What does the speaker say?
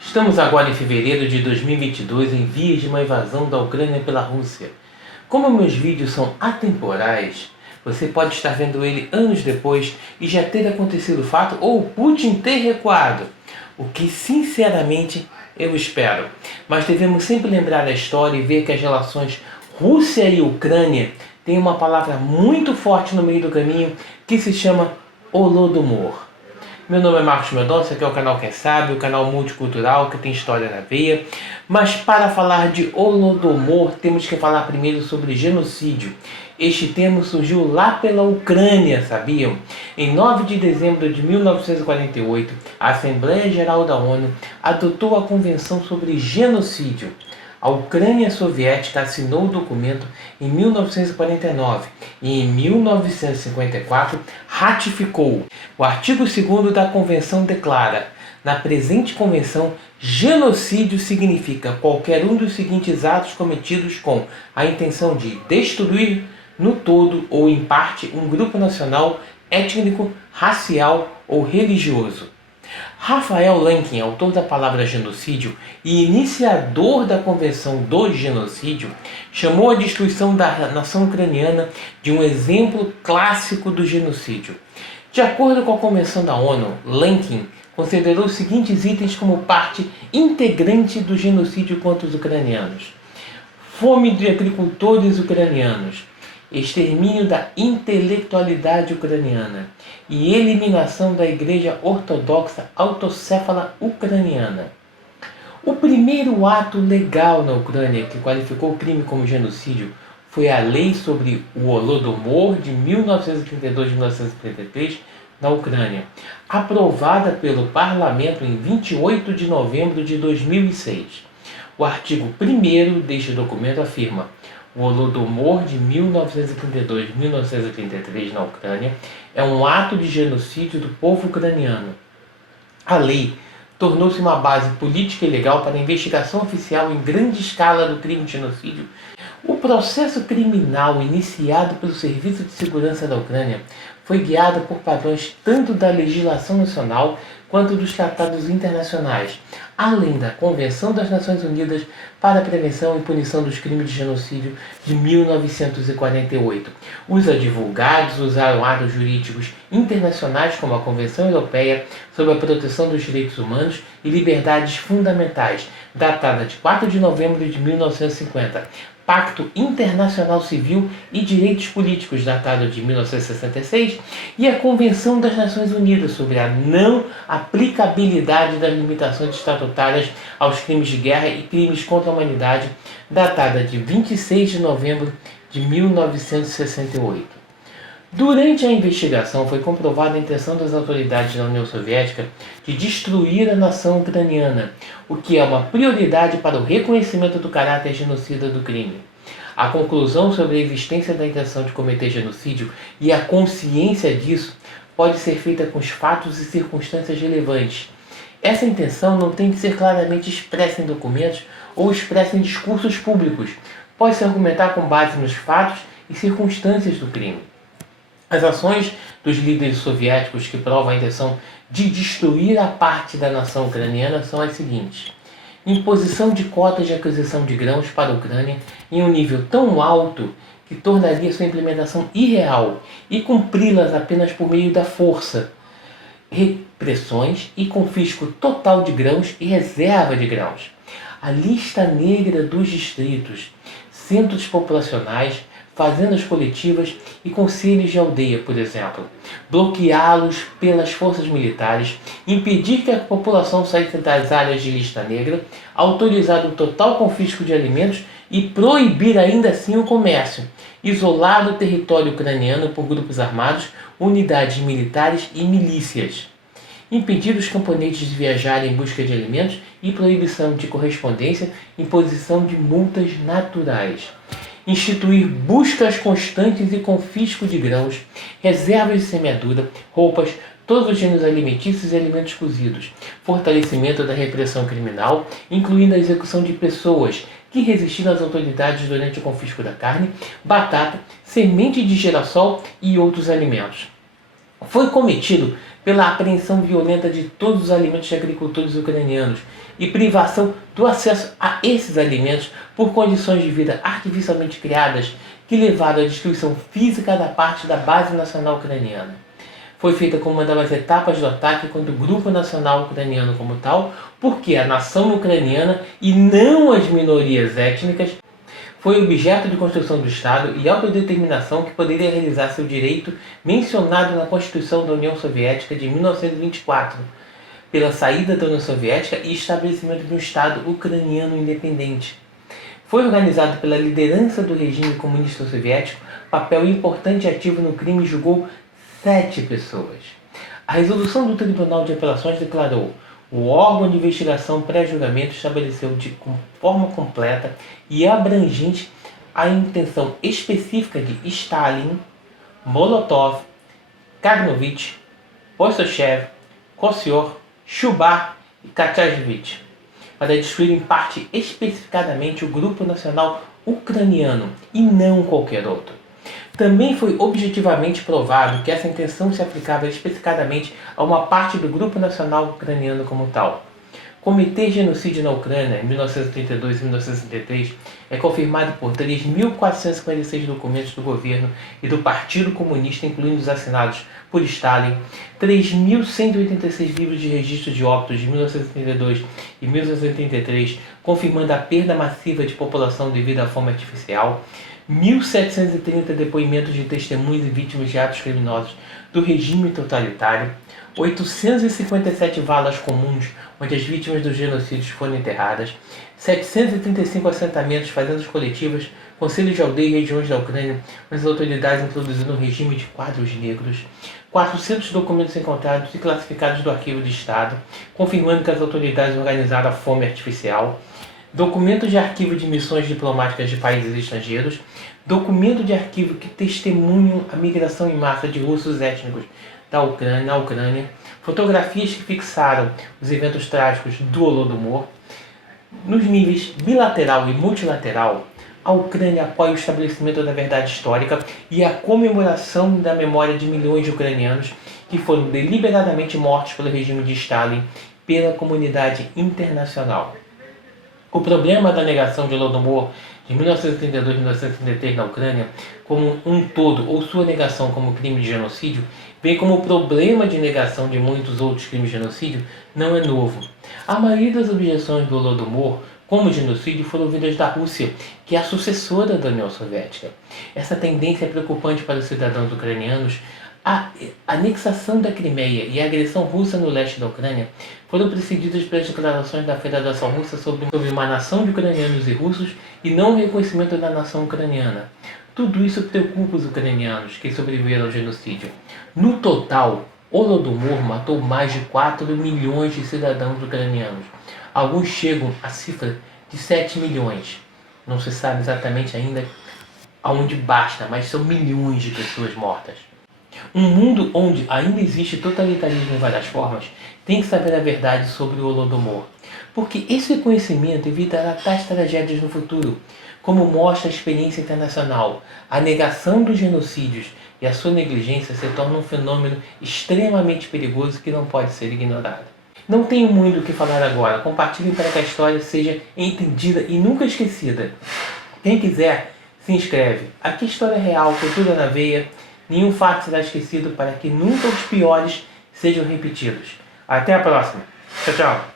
Estamos agora em fevereiro de 2022, em vias de uma invasão da Ucrânia pela Rússia. Como meus vídeos são atemporais, você pode estar vendo ele anos depois e já ter acontecido o fato ou Putin ter recuado, o que sinceramente eu espero. Mas devemos sempre lembrar da história e ver que as relações Rússia e Ucrânia têm uma palavra muito forte no meio do caminho que se chama Holodomor. Meu nome é Marcos Mendonça, aqui é o canal Quem Sabe, o canal multicultural que tem história na veia. Mas para falar de Holodomor, temos que falar primeiro sobre genocídio. Este termo surgiu lá pela Ucrânia, sabiam? Em 9 de dezembro de 1948, a Assembleia Geral da ONU adotou a Convenção sobre Genocídio. A Ucrânia Soviética assinou o documento em 1949 e em 1954 ratificou. O artigo 2º da Convenção declara: na presente Convenção, genocídio significa qualquer um dos seguintes atos cometidos com a intenção de destruir no todo ou em parte um grupo nacional, étnico, racial ou religioso. Raphael Lemkin, autor da palavra genocídio e iniciador da Convenção do Genocídio, chamou a destruição da nação ucraniana de um exemplo clássico do genocídio. De acordo com a Convenção da ONU, Lemkin considerou os seguintes itens como parte integrante do genocídio contra os ucranianos: fome de agricultores ucranianos, extermínio da intelectualidade ucraniana e eliminação da Igreja Ortodoxa Autocéfala Ucraniana. O primeiro ato legal na Ucrânia que qualificou o crime como genocídio foi a Lei sobre o Holodomor de 1932-1933 na Ucrânia, aprovada pelo Parlamento em 28 de novembro de 2006. O artigo 1º deste documento afirma: o Holodomor de 1932-1933 na Ucrânia é um ato de genocídio do povo ucraniano. A lei tornou-se uma base política e legal para a investigação oficial em grande escala do crime de genocídio. O processo criminal iniciado pelo Serviço de Segurança da Ucrânia foi guiado por padrões tanto da legislação nacional quanto dos tratados internacionais, além da Convenção das Nações Unidas para a Prevenção e Punição dos Crimes de Genocídio de 1948. Os advogados usaram atos jurídicos internacionais como a Convenção Europeia sobre a Proteção dos Direitos Humanos e Liberdades Fundamentais, datada de 4 de novembro de 1950, Pacto Internacional Civil e Direitos Políticos, datado de 1966, e a Convenção das Nações Unidas sobre a não aplicabilidade das limitações estatutárias aos crimes de guerra e crimes contra a humanidade, datada de 26 de novembro de 1968. Durante a investigação foi comprovada a intenção das autoridades da União Soviética de destruir a nação ucraniana, o que é uma prioridade para o reconhecimento do caráter genocida do crime. A conclusão sobre a existência da intenção de cometer genocídio e a consciência disso pode ser feita com os fatos e circunstâncias relevantes. Essa intenção não tem que ser claramente expressa em documentos ou expressa em discursos públicos. Pode-se argumentar com base nos fatos e circunstâncias do crime. As ações dos líderes soviéticos que provam a intenção de destruir a parte da nação ucraniana são as seguintes: imposição de cotas de aquisição de grãos para a Ucrânia em um nível tão alto que tornaria sua implementação irreal e cumpri-las apenas por meio da força, repressões e confisco total de grãos e reserva de grãos, a lista negra dos distritos, centros populacionais, fazendas coletivas e conselhos de aldeia, por exemplo, bloqueá-los pelas forças militares, impedir que a população saísse das áreas de lista negra, autorizar o total confisco de alimentos e proibir ainda assim o comércio, isolar o território ucraniano por grupos armados, unidades militares e milícias, impedir os camponeses de viajarem em busca de alimentos e proibição de correspondência, imposição de multas naturais. Instituir buscas constantes e confisco de grãos, reservas de semeadura, roupas, todos os gêneros alimentícios e alimentos cozidos, fortalecimento da repressão criminal, incluindo a execução de pessoas que resistiram às autoridades durante o confisco da carne, batata, semente de girassol e outros alimentos. Foi cometido pela apreensão violenta de todos os alimentos de agricultores ucranianos e privação do acesso a esses alimentos por condições de vida artificialmente criadas que levaram à destruição física da parte da base nacional ucraniana. Foi feita como uma das etapas do ataque contra o grupo nacional ucraniano como tal, porque a nação ucraniana e não as minorias étnicas foi objeto de construção do Estado e autodeterminação que poderia realizar seu direito mencionado na Constituição da União Soviética de 1924, pela saída da União Soviética e estabelecimento de um Estado ucraniano independente. Foi organizado pela liderança do regime comunista soviético, papel importante e ativo no crime julgou 7 pessoas. A resolução do Tribunal de Apelações declarou: o órgão de investigação pré-julgamento estabeleceu de forma completa e abrangente a intenção específica de Stalin, Molotov, Kaganovich, Postochev, Kosyov, Chubar e Kachazevich, para destruir em parte especificadamente o grupo nacional ucraniano e não qualquer outro. Também foi objetivamente provado que essa intenção se aplicava especificadamente a uma parte do grupo nacional ucraniano como tal. Cometer genocídio na Ucrânia em 1932 e 1933 é confirmado por 3.456 documentos do governo e do Partido Comunista, incluindo os assinados por Stalin, 3.186 livros de registro de óbitos de 1932 e 1933, confirmando a perda massiva de população devido à fome artificial, 1.730 depoimentos de testemunhas e vítimas de atos criminosos do regime totalitário, 857 valas comuns onde as vítimas dos genocídios foram enterradas, 735 assentamentos, fazendas coletivas, conselhos de aldeia e regiões da Ucrânia, onde as autoridades introduziram um regime de quadros negros, 400 documentos encontrados e classificados do Arquivo de Estado, confirmando que as autoridades organizaram a fome artificial, documentos de arquivo de missões diplomáticas de países estrangeiros, documento de arquivo que testemunham a migração em massa de russos étnicos na Ucrânia, fotografias que fixaram os eventos trágicos do Holodomor. Nos níveis bilateral e multilateral, a Ucrânia apoia o estabelecimento da verdade histórica e a comemoração da memória de milhões de ucranianos que foram deliberadamente mortos pelo regime de Stalin pela comunidade internacional. O problema da negação de Holodomor de 1932 e 1933 na Ucrânia como um todo, ou sua negação como crime de genocídio, bem como o problema de negação de muitos outros crimes de genocídio, não é novo. A maioria das objeções do Holodomor como genocídio foram vindas da Rússia, que é a sucessora da União Soviética. Essa tendência é preocupante para os cidadãos ucranianos. A anexação da Crimeia e a agressão russa no leste da Ucrânia foram precedidas pelas declarações da Federação Russa sobre uma nação de ucranianos e russos e não o reconhecimento da nação ucraniana. Tudo isso preocupa os ucranianos que sobreviveram ao genocídio. No total, Holodomor matou mais de 4 milhões de cidadãos ucranianos. Alguns chegam à cifra de 7 milhões. Não se sabe exatamente ainda aonde basta, mas são milhões de pessoas mortas. Um mundo onde ainda existe totalitarismo em várias formas tem que saber a verdade sobre o Holodomor, porque esse conhecimento evitará tais tragédias no futuro, como mostra a experiência internacional. A negação dos genocídios e a sua negligência se torna um fenômeno extremamente perigoso que não pode ser ignorado. Não tenho muito o que falar agora, compartilhem para que a história seja entendida e nunca esquecida. Quem quiser, se inscreve. Aqui História Real, Cultura na Veia. Nenhum fato será esquecido para que nunca os piores sejam repetidos. Até a próxima. Tchau, tchau.